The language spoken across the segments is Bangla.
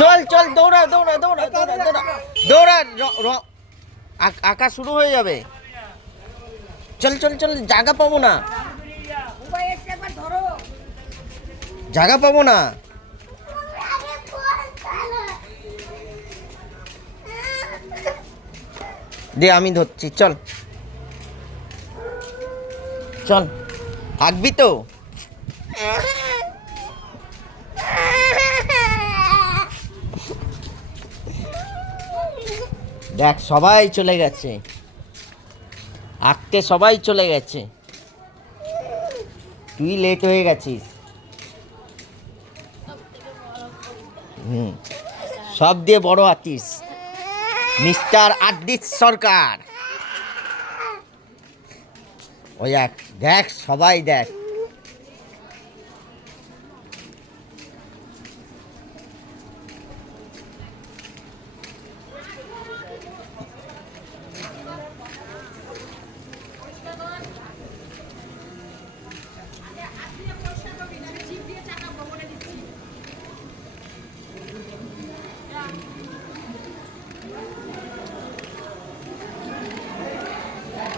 চল চল দৌড়া দৌড়া দৌড়া দৌড়া দৌড়া দৌড়া আঁকা শুরু হয়ে যাবে। চল চল চল, জায়গা পাবো না, জায়গা পাবো না। দে আমি ধরছি, চল চল, আঁকবি তো? দেখ সবাই চলে গেছে আঁকতে, সবাই চলে গেছে, তুই লেট হয়ে গেছিস। সব দিয়ে বড় আর্টিস্ট মিস্টার আদ্রিত সরকার। ওই দেখ সবাই দেখ।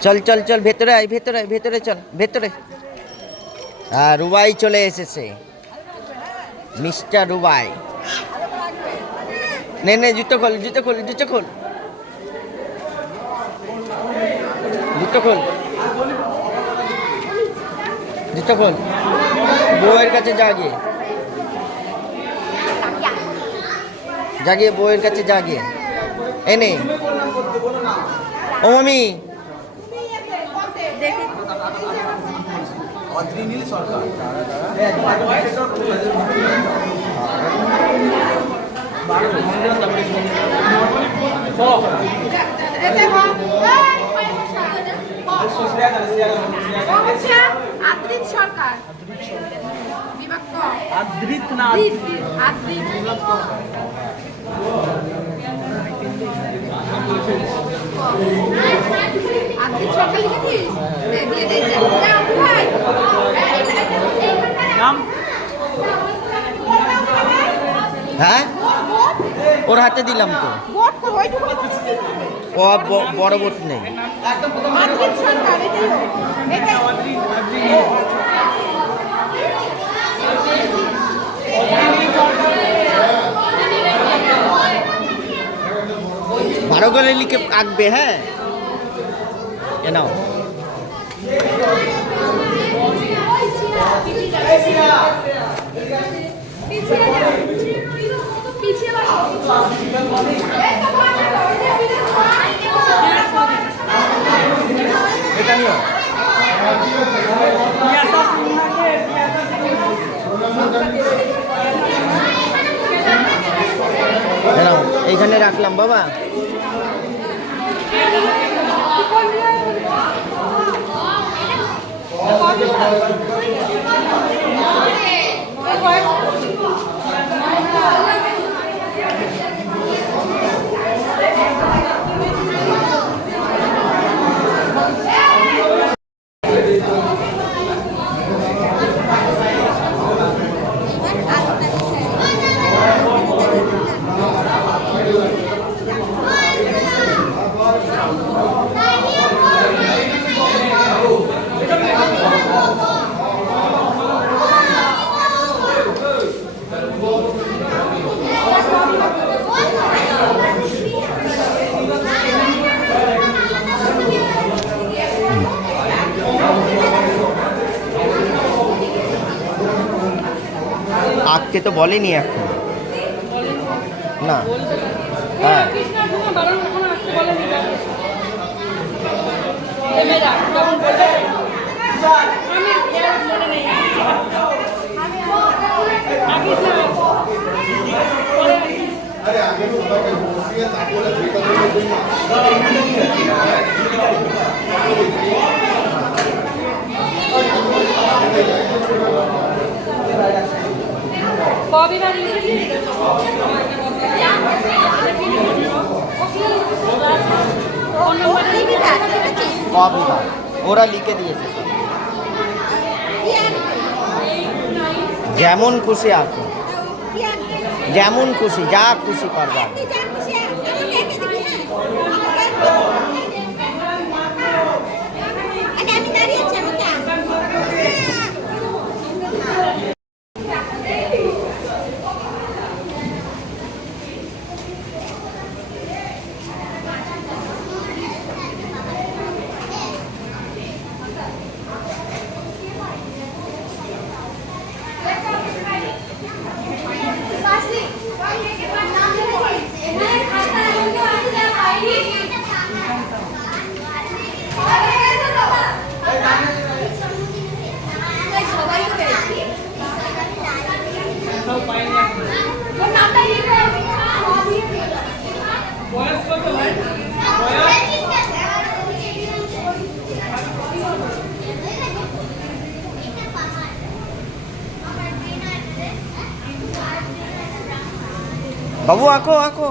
চল চল চল, ভেতরে আয়, ভেতরে আয়, ভেতরে চল, ভেতরে। রুবাই চলে এসেছে, মিস্টার রুবাই। নে নে, জুতো খোল, জুতো খোল, জুতো খোল, জুতো খোল, জুতো খোল। বউয়ের কাছে জাগিয়ে জাগিয়ে, বউয়ের কাছে জাগিয়ে এনে। ও মামি, আদ্রিত সরকার, আদ্রিত না আদ্রিত সরকার লিখেছিস? দিয়ে দে ভাই নাম। হ্যাঁ ওর হাতে দিলাম তো। ও বড় বোট নেই। ভালো করে লিখে আঁকবে। হ্যাঁ এ নাও। এটা নিও। এইখানে রাখলাম বাবা। আঁকতে তো বলেনি এখন না। হ্যাঁ ওরা লিখে দিয়েছে যেমন খুশি আঁকো। যেমন খুশি, যা খুশি পারবা। তুই যা খুশি আমাকে এঁকে দিবি, হ্যাঁ? আরে আমি দাঁড়িয়ে আছি, আমাকে আঁক। বাবু আঁকো আঁকো।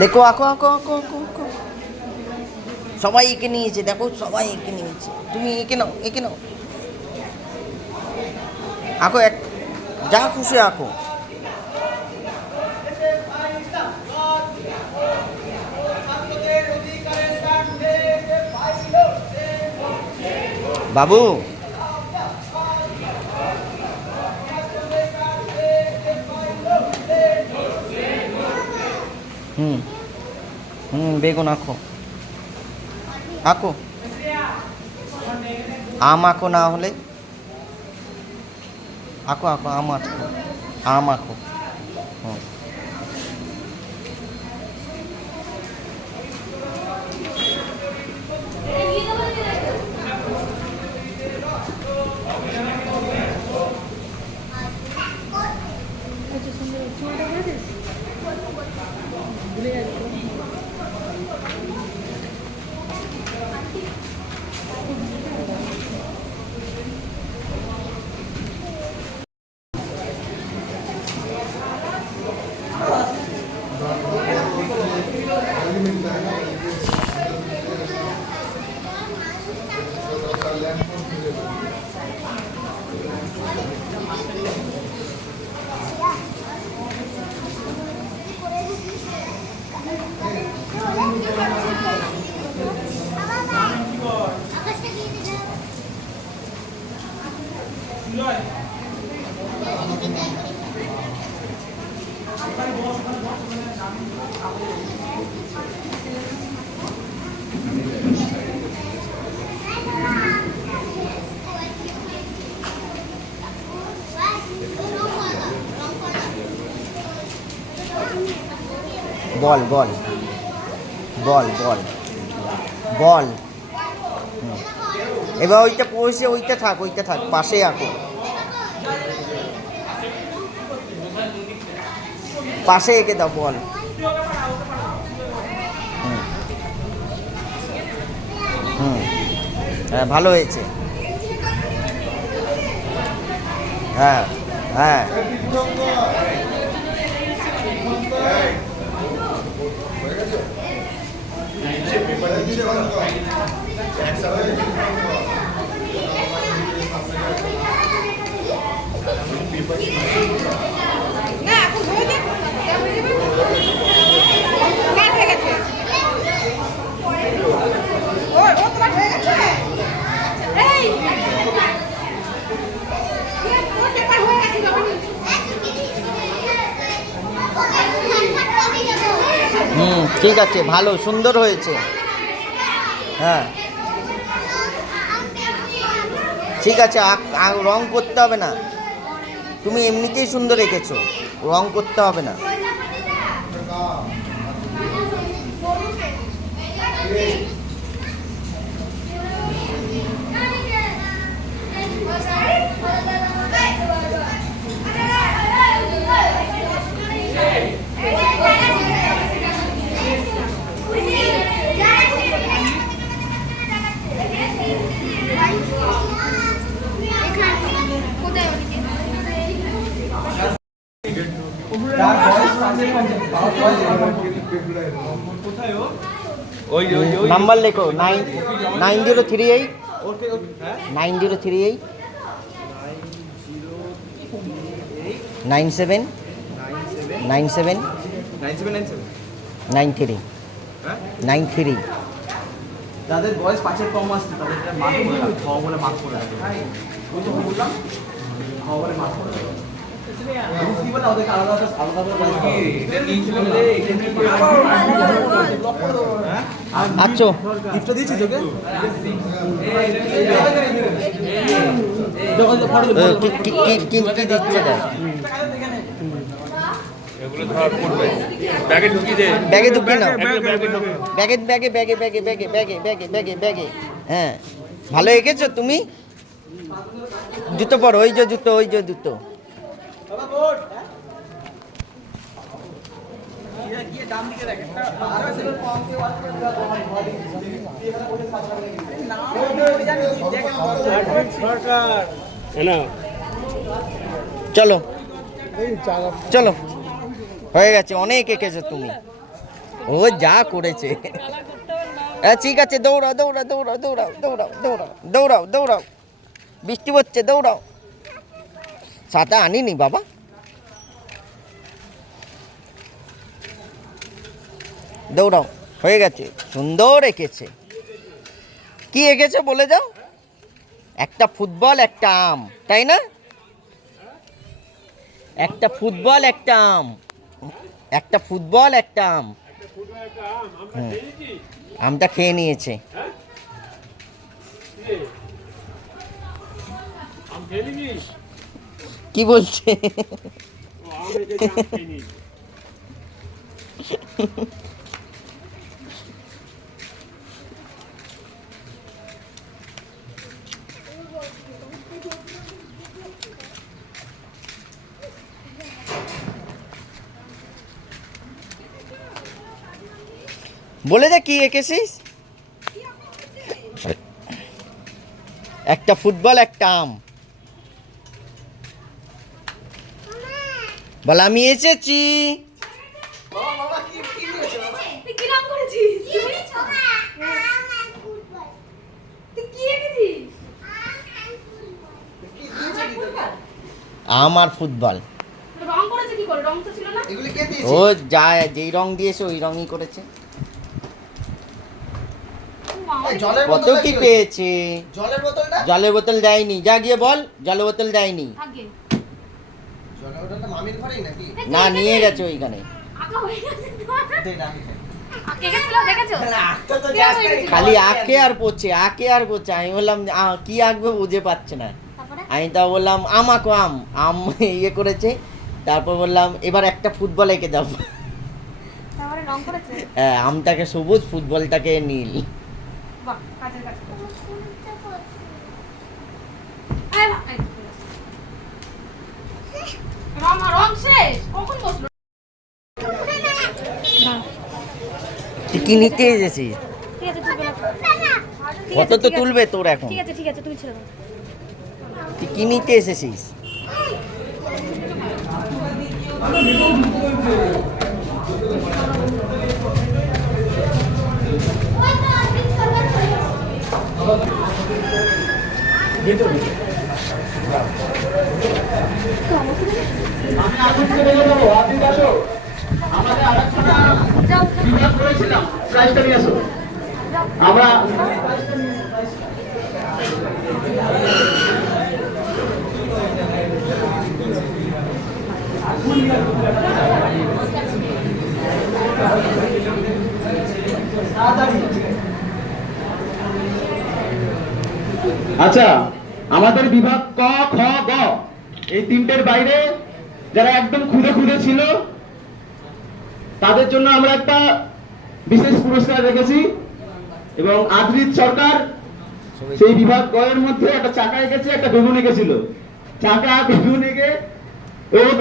দেখো আঁকো আঁকো আঁকো আঁকো আঁকো। সবাই এঁকে নিয়েছে, দেখো সবাই এঁকে নিয়েছে। তুমি এঁকে নাও, এঁকে নাও। আঁকো, এক যা খুশি আঁকো। বাবু হুম হুম, বেগুন আঁকো আঁকো। আম আঁকো, না হলে আঁকো আঁকো, আম আঁকো, আম আঁকো। হুম, বল বল বল বল বল। হুম, এবার ওইটা পড়েছে, ওইটা থাক, ওইটা থাক, পাশে আঁকো। পাশে এঁকে দাও বল। হুম হুম হ্যাঁ ভালো হয়েছে। হ্যাঁ হ্যাঁ না এখন হয়ে যাবে না হয়ে গেছে ও তোমার হয়ে গেছে এই ও পেপার হয়ে গেছে যখন ঠিক আছে ভালো সুন্দর হয়েছে। হ্যাঁ ঠিক আছে রং করতে হবে না, তুমি এমনিতেই সুন্দর এঁকেছো, রং করতে হবে না। নাম্বার লেখো 9038 9038 97 97 93 93। যাদের বয়স 5-এর কম আসছে তাদের এটা মার্ক করে রাখো, খ বলে মার্ক করে রাখো। ওই তো বললাম খ বলে মার্ক করে রাখো। কি বলে ওদের আলাদা আলাদা কি এটা নিয়েছিল বলে এখানে ব্লক করে দেবো। হ্যাঁ আচ্ছা গিফটটা দিয়েছিস ওকে? যখন ফটো কি দিচ্ছে দেখ এগুলো ধর পড়বে ব্যাগে ঢুকিয়ে দে, ব্যাগে ঢুকিয়ে নাও, ব্যাগে ব্যাগে। হ্যাঁ ভালো এঁকেছো তুমি। জুতো পরো, ওই যে জুতো, ওই যে জুতো। চলো চলো হয়ে গেছে, অনেক এঁকেছো তুমি, ও যা করেছে। ঠিক আছে দৌড়াও দৌড়াও দৌড়াও দৌড়াও দৌড়াও দৌড়াও দৌড়াও দৌড়াও, বৃষ্টি পড়ছে দৌড়াও। ছাতা আনিনি বাবা। দৌড়াও হয়ে গেছে, সুন্দর এঁকেছে। কি এঁকেছে বলে যাও। একটা ফুটবল একটা আম, তাই না? একটা ফুটবল একটা আম, একটা ফুটবল একটা আম। আমটা খেয়ে নিয়েছে। কি বলছে? বলে দে কি এঁকেছিস। একটা ফুটবল একটা আম। বল আমি এসেছি। কি রং করেছিস তুই কি এঁকেছিস আম আর ফুটবল। রং করেছে কি করে, রং তো ছিল না। ও যা যেই রং দিয়েছে ওই রঙই করেছে। কত কি পেয়েছে। জলের বোতল দেয়নি, যা গিয়ে বল জলের বোতল দেয়নি। আগে না নিয়ে গেছে ওইখানে। আঁকা হয়ে গেছে আঁকে গেছিল দেখেছো খালি আঁকে আর পড়ছে, আঁকে আর পড়ছে। আমি বললাম কি আঁকবে বুঝে পাচ্ছে না। তারপরে আমি তাও বললাম আম আঁকো, আম আম ইয়ে করেছে। তারপর বললাম এবার একটা ফুটবল এঁকে দাও। তারপরে রং করেছে। হ্যাঁ আমটাকে সবুজ, ফুটবলটাকে নীল। বাহ কাজের কাজ রং রং শেষ কখন বসলো। কি নিতে এসেছিস? ঠিক আছে তুলবে না। ঠিক কত আছে, তো ঠিক আছে। তুলবে তোর এখন? ঠিক আছে তুমি ছেড়ে দাও। তুই কি নিতে এসেছিস? আমরা আচ্ছা, আমাদের বিভাগ ক, খ, গ এই তিনটের বাইরে যারা একদম খুদে খুদে ছিল তাদের জন্য আমরা একটা বিশেষ পুরস্কার রেখেছি এবং আদ্রিত সরকার সেই বিভাগ গ এর মধ্যে একটা চাকা এঁকেছে, একটা বেগুন এঁকেছিল। চাকা বেগুন এঁকে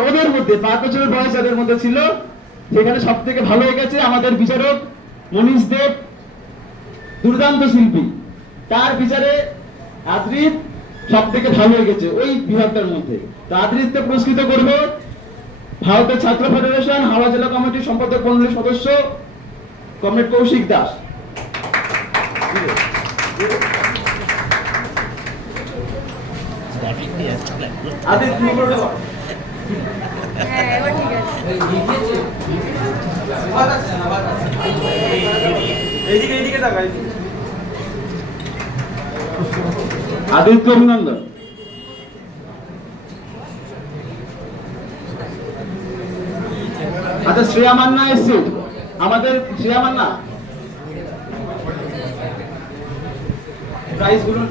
ওদের মধ্যে 5 বছরের বয়স যাদের মধ্যে ছিল সেখানে সব থেকে ভালো এঁকেছে আমাদের বিচারক মনীষ দেব, দুর্দান্ত শিল্পী। তার বিচারে আদ্রিত সব থেকে ভালো এঁকেছে ওই বিভাগটার মধ্যে। তো আদ্রিতকে পুরস্কৃত করবে ভারতের ছাত্র ফেডারেশন হাওড়া জেলা কমিটির সম্পাদক মণ্ডলীর সদস্য কমরেড কৌশিক দাস। আদ্রিত তুমি করে দাও। হ্যাঁ এবার ঠিক আছে। এইদিকে তাকাই। আদিত্য অভিনন্দন। আচ্ছা, শ্রেয়া মান্না এসছে, আমাদের শ্রেয়া মান্না প্রাইজ বলুন।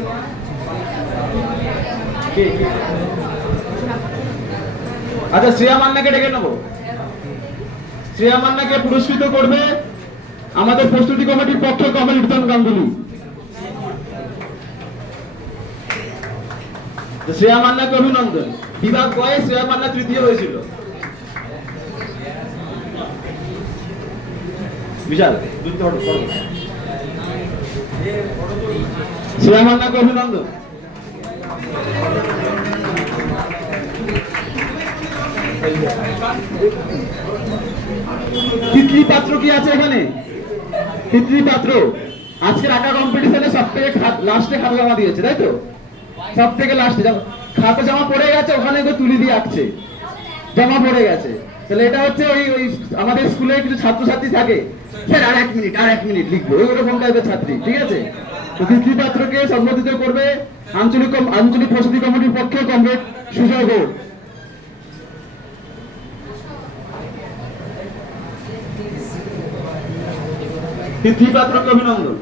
আচ্ছা, শ্রেয়া মান্নাকে ডেকে নেবো। শ্রেয়া মান্নাকে পুরস্কৃত করবে আমাদের প্রস্তুতি কমিটির পক্ষে কমরেড রিতন গাঙ্গুলি। শ্রেয়া মান্নাকে অভিনন্দন। বিভাগ গয়ে শ্রেয়া মান্না তৃতীয় হয়েছিল। বিশাল শ্রেয়া মান্নাকে অভিনন্দন। তিতলি পাত্র কি আছে এখানে? তিতলি পাত্র আজকের আঁকা কম্পিটিশনে সব থেকে লাস্টে খাতা জমা দিয়েছে, তাই তো? সব থেকে লাস্টে খাতা জমা পড়ে গেছে, ওখানে তুলি দিয়ে আঁকছে, জমা পড়ে গেছে। তাহলে এটা হচ্ছে ওই আমাদের স্কুলে কিছু ছাত্রছাত্রী থাকে, স্যার আর এক মিনিট লিখবো, ওইরকম টাইপের ছাত্রী, ঠিক আছে? তো তিতলি পাত্রকে সম্বোধিত করবে আঞ্চলিক প্রস্তুতি কমিটির পক্ষে কমরেড সুজয় ঘোষ। তিতলি পাত্রকে অভিনন্দন।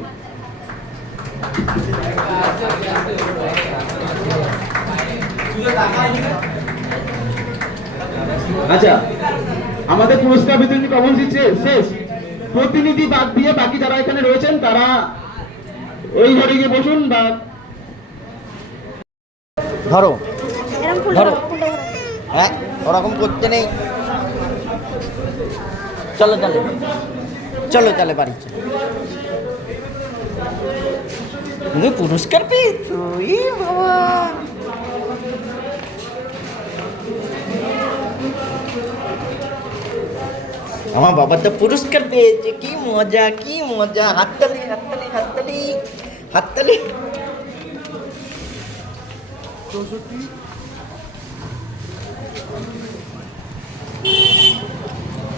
আচ্ছা, আমাদের পুরস্কার বিতরণী কর্মসূচি শেষ। প্রতিনিধি বাদ দিয়ে বাকি যারা এখানে রয়েছেন তারা ওই ঘরে গিয়ে বসুন বা ধরো এরকম ফুল ধরো। ফুলটা হ্যাঁ, ওরকম করতে নেই। চলো চলো চলো চলে বাড়ি চলো। তুমি পুরস্কার পেয়েছো? ই বাবা, আমার বাবা তো পুরস্কার পেয়েছে, কি মজা কি মজা। হাততালি হাততালি হাততালি হাততালি।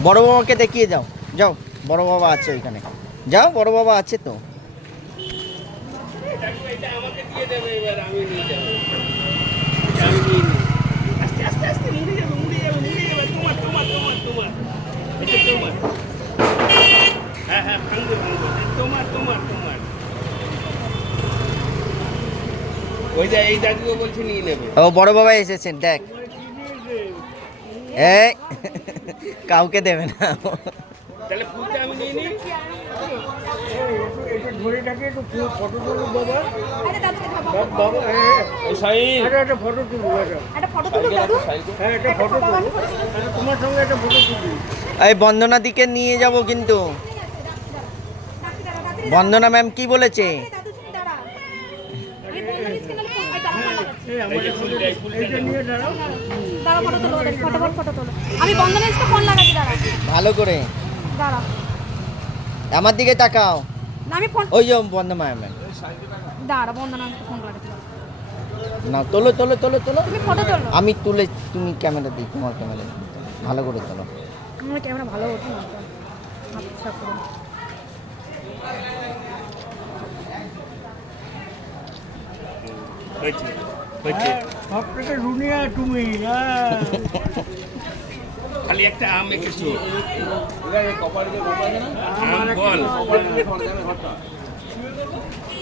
বড় বাবাকে দেখিয়ে যাও, যাও, বড় বাবা আছে ওইখানে, যাও, বড় বাবা আছে তো। আমাকে দিয়ে দেবে, এবার আমি নিয়ে যাবো। আমি নিয়ে নিই। আস্তে আস্তে আস্তে মুড়ে যাবে, তোমার এটা তোমার। হ্যাঁ ভাঙবে, তোমার। ওই যে এই দাদুও বলছে নিয়ে নেবে। ও বড় বাবা এসেছেন, দেখ। এই কাউকে দেবে না। তাহলে ফুলটা আমি নিয়ে নিই। এই শাহিন, একটা ফটো তুলো দাদু। এই বন্দনা দিকে নিয়ে যাব কিন্তু। বন্দনা ম্যাম কি বলেছে? দাদু তুমি দাঁড়া। আমি বন্ধনীকে নালে ফোন দাঁড়া ফোন লাগাচ্ছি। এইটা ফুলটা নিয়ে দাঁড়াও। দাঁড়া ফটো তোলো ওদের, ফটাফট ফটো তোলো। আমি বন্ধনীকে ফোন লাগাচ্ছি, দাঁড়া। ভালো করে দাঁড়া। আমার দিকে তাকাও। না আমি ফোন ওই যে বন্দনা ম্যাম। দাঁড়া বন্ধনাকে ফোন লাগাচ্ছি। না তোলো তোলো তোলো তোলো। তুমি ফটো তোলো। আমি তুলে তুমি ক্যামেরা দিই, তোমার ক্যামেরা ভালো করে তোলো। আমার ক্যামেরা ভালো ওঠে না। আচ্ছা করে। হয়েছে হয়েছে সবটাকে রুনিয়া তুমি খালি একটা আম এঁকেছো কপালে যে ঘর আছে না, আম বল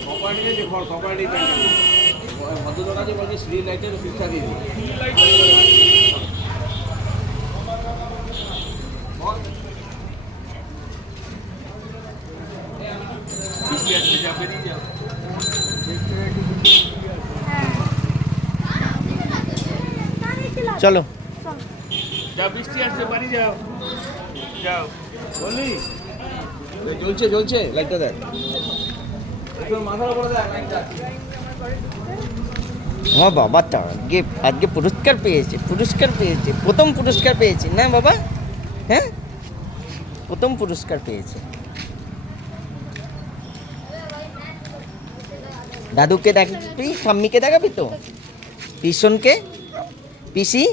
কপালে যে ঘর কপালে ভদ্রলোক আছে বলছে শ্রী লাইটের শিক্ষা দিবি। বৃষ্টি আসলে যা বেরিয়ে যাও চলো যা বৃষ্টি আসলে বাড়ি যাও যাও বললি জ্বলছে জ্বলছে লাইটটা দেখ, একটু মাথার উপরে দেখ লাইটটা। আমার বাবা তো আজকে আজকে পুরস্কার পেয়েছে, পুরস্কার পেয়েছে, প্রথম পুরস্কার পেয়েছে না বাবা? হ্যাঁ, প্রথম পুরস্কার পেয়েছে। দাদুকে দেখবি, ঠাম্মিকে দেখাবি তো, পিসনকে, পিসি,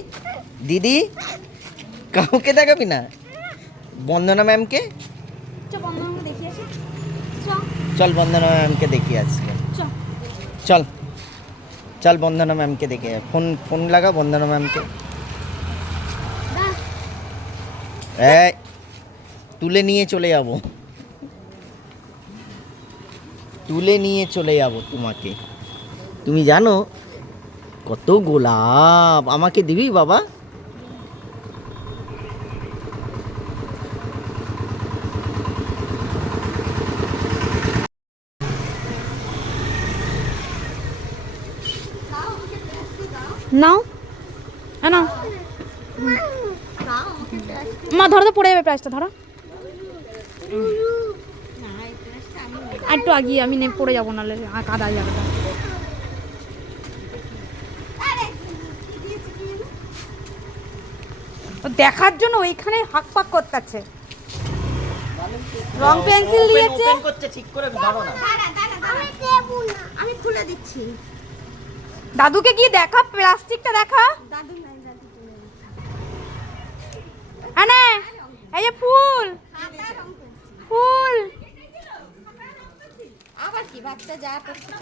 দিদি, কাউকে দেখাবি না? বন্দনা ম্যামকে চ বন্ধনাকে দেখিয়ে আসি। চ চল, বন্দনা ম্যামকে দেখিয়ে আসবে। চ। চল চল বন্দনা ম্যামকে দেখে ফোন ফোন লাগা বন্দনা ম্যামকে। এই তুলে নিয়ে চলে যাব, তুলে নিয়ে চলে যাব তোমাকে। তুমি জানো কত গোলাপ আমাকে দিবি বাবা? নাও না মা ধরো তো, পড়ে যাবে প্রাইসটা, ধরো আর একটু আগিয়ে, আমি পড়ে যাবো নাহলে কাদা যাবে। ও দেখার জন্য ওইখানে হাক পাক করতেছে, রং পেন্সিল দিয়েছে। ওপেন করছে, ঠিক করে ধরো না। আমি খুলে দিচ্ছি। দাদুকে গিয়ে দেখা, প্লাস্টিকটা দেখা। দাদু নাই, দাদু চলে গেছে। আনে এই যে ফুল, ফুল আবার কি বাচ্চা যা করছে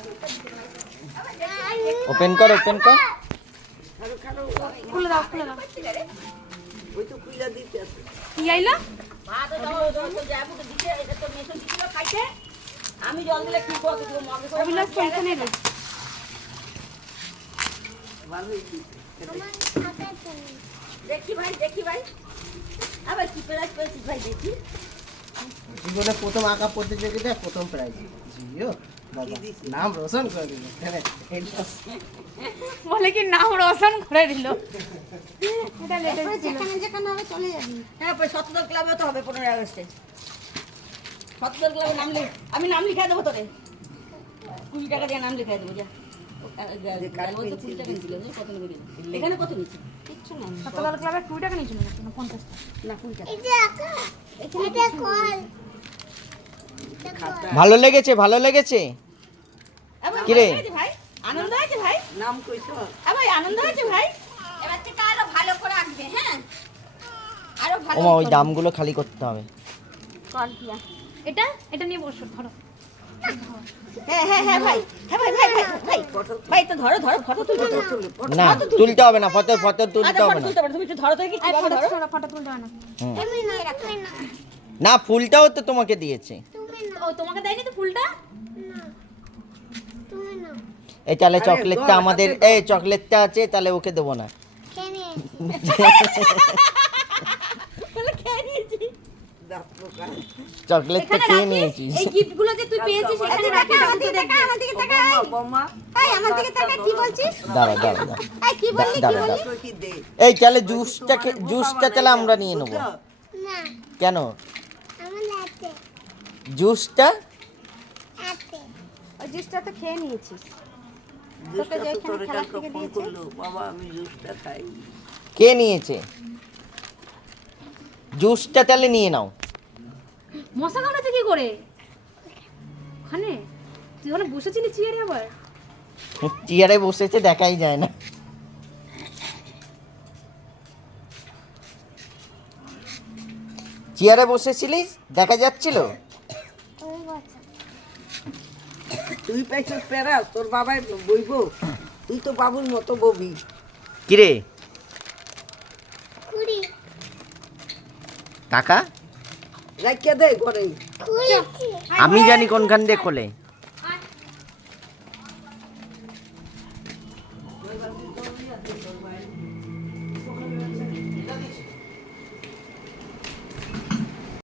ওপেন কর, ওপেন কর। খুলে দাও, খুলে দাও। কি আইলো? আমি জল দিলে কি করতে দিব মগে করে অভিলাষ তো এখানে রয়েছে। দেখি ভাই আবার কি প্রাইজ পেয়েছিস ভাই দেখি। জীবনে প্রথম আঁকা প্রতিযোগিতা, প্রথম প্রাইজ। জিও বাবা নাম রোশন করে দিল। বলে কি নাম রোশন করে দিল। এটা লেটেস্ট ছিল। যেখানে যেখানে হবে চলে যাবি। হ্যাঁ সততার ক্লাবে তো হবে 15 আগস্টে। সততার ক্লাবে নাম লিখ, আমি নাম লিখে দেবো তোরে। 20 টাকা দিয়ে নাম লিখে দেবো যা। এখানে কত নিচ্ছে? কিচ্ছু না। সততার ক্লাবে 2 টাকা নিয়েছিল না 50 টাকা। না 20 টাকা। ভালো লেগেছে, ভালো লেগেছে। কি রে? ভাই আনন্দ হয়েছে ভাই? নাম কইছো? ভাই আনন্দ হয়েছে ভাই? এবার থেকে আরো ভালো করে আঁকবে, হ্যাঁ? আরো ভালো ওমা ওই দামগুলো খালি করতে হবে। কর দিয়া। এটা নিয়ে বসো, ধরো। হ্যাঁ ভাই, ভাই তো ধরো ফটো তুলতে না তুলতে হবে না, ফটো ফটো তুলতে হবে না। তুমি একটু ধরো তো কি এই কিভাবে ধরো? ফটো তুলতে হয় না। হুম। তুমি নিয়ে রাখো। না ফুলটাও তো তোমাকে দিয়েছে। ও তোমাকে দেয়নি তো ফুলটা? এই তাহলে চকলেটটা আমাদের, এই চকলেটটা আছে তাহলে ওকে দেবো না। বলে খেয়ে নিয়েছি। চকলেটটা খেয়ে নিয়েছিস। এই গিফটগুলো যে তুই পেয়েছিস এখানে রাখি, আমার দিকে তাকা, আমার দিকে তাকা। এই আমার দিকে তাকা, কি বলছিস? দাঁড়া দাঁড়া দাঁড়া এই কি বললি, কি দাঁড়া বললি? দাঁড়া। এই তাহলে জুসটা তাহলে আমরা নিয়ে নেবো। কেন জুসটা? ওই জুসটা তো খেয়ে নিয়েছিস তোকে যে এখানে খেলা থেকে দিয়েছে বাবা আমি জুসটা খাই। কে নিয়েছে জুসটা? তাহলে নিয়ে নাও। মশা কামড়াতে কি করে ওখানে তুই ওখানে বসেছিলি চেয়ারে আবার চেয়ারে বসেছে দেখাই যায় না। চেয়ারে বসেছিলিস দেখা যাচ্ছিল? তুই পাইছিস প্যারা, তোর বাবাই বইব, তুই তো বাবুর মতো ববি। কিরে কাকা রাখিয়া দে ঘরে। আমি জানি কোনখান দিয়ে খোলে।